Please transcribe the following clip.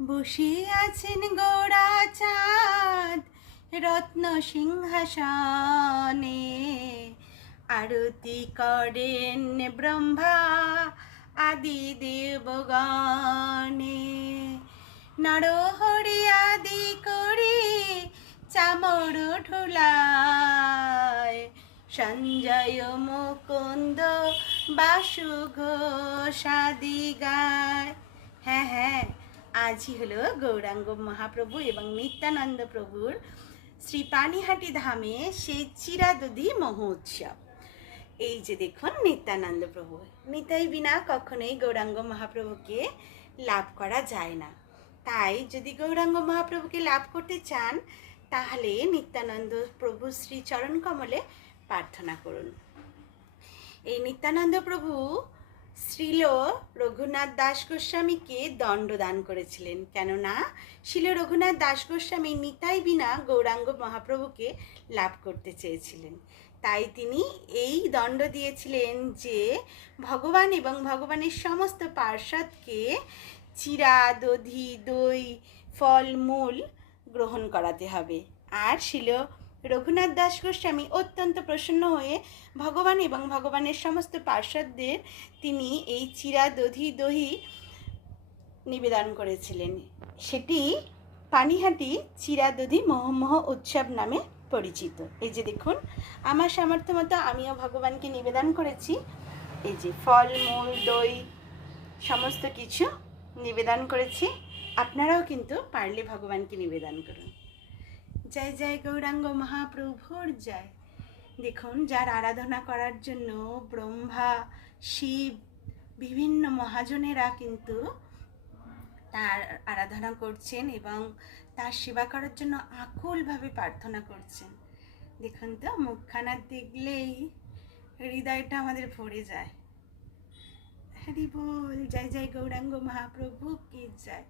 বসে আছেন গৌরাচাঁদ রত্ন সিংহাসনে, আরতি করেন ব্রহ্মা আদি দেবগণে। নরহরি আদি করে চামর ঢোলায়, সঞ্জয় মুকুন্দ বাসু ঘোষাদি গায়। হ্যাঁ হ্যাঁ, আজই হলো গৌরাঙ্গ মহাপ্রভু এবং নিত্যানন্দ প্রভুর শ্রী পানিহাটি ধামে সেই চিরাদুধি মহোৎসব। এই যে দেখুন নিত্যানন্দ প্রভু, নিতাই বিনা কখনোই গৌরাঙ্গ মহাপ্রভুকে লাভ করা যায় না। তাই যদি গৌরাঙ্গ মহাপ্রভুকে লাভ করতে চান তাহলে নিত্যানন্দ প্রভু শ্রী চরণ কমলে প্রার্থনা করুন। এই নিত্যানন্দ প্রভু শ্রীল রঘুনাথ দাস গোস্বামীকে দণ্ডদান করেছিলেন, কেননা শ্রীল রঘুনাথ দাস গোস্বামী নিতাই বিনা গৌরাঙ্গ মহাপ্রভুকে লাভ করতে চেয়েছিলেন। তাই তিনি এই দণ্ড দিয়েছিলেন যে ভগবান এবং ভগবানের সমস্ত পার্ষদকে চিরা, দধি, দই, ফল মূল গ্রহণ করাতে হবে। আর শ্রীল রঘুনাথ দাস গোস্বামী অত্যন্ত প্রসন্ন হয়ে ভগবান এবং ভগবানের সমস্ত পার্ষদদের তিনি এই চিরা, দধি, দহি নিবেদন করেছিলেন। সেটি পানিহাটি চিরা দধি মহোমহ উৎসব নামে পরিচিত। এই যে দেখুন, আমার সামর্থ্য মতো আমিও ভগবানকে নিবেদন করেছি। এই যে ফল মূল, দই সমস্ত কিছু নিবেদন করেছি। আপনারাও কিন্তু পারলে ভগবানকে নিবেদন করুন। জয় জয় গৌরাঙ্গ মহাপ্রভুর জয়। দেখুন, যার আরাধনা করার জন্য ব্রহ্মা, শিব, বিভিন্ন মহাজনেরা কিন্তু তার আরাধনা করছেন এবং তার সেবা করার জন্য আকুলভাবে প্রার্থনা করছেন। দেখুন তো, মুখখানা দেখলেই হৃদয়টা আমাদের ভরে যায়। হরি বল, জয় জয় গৌরাঙ্গ মহাপ্রভু কি জয়।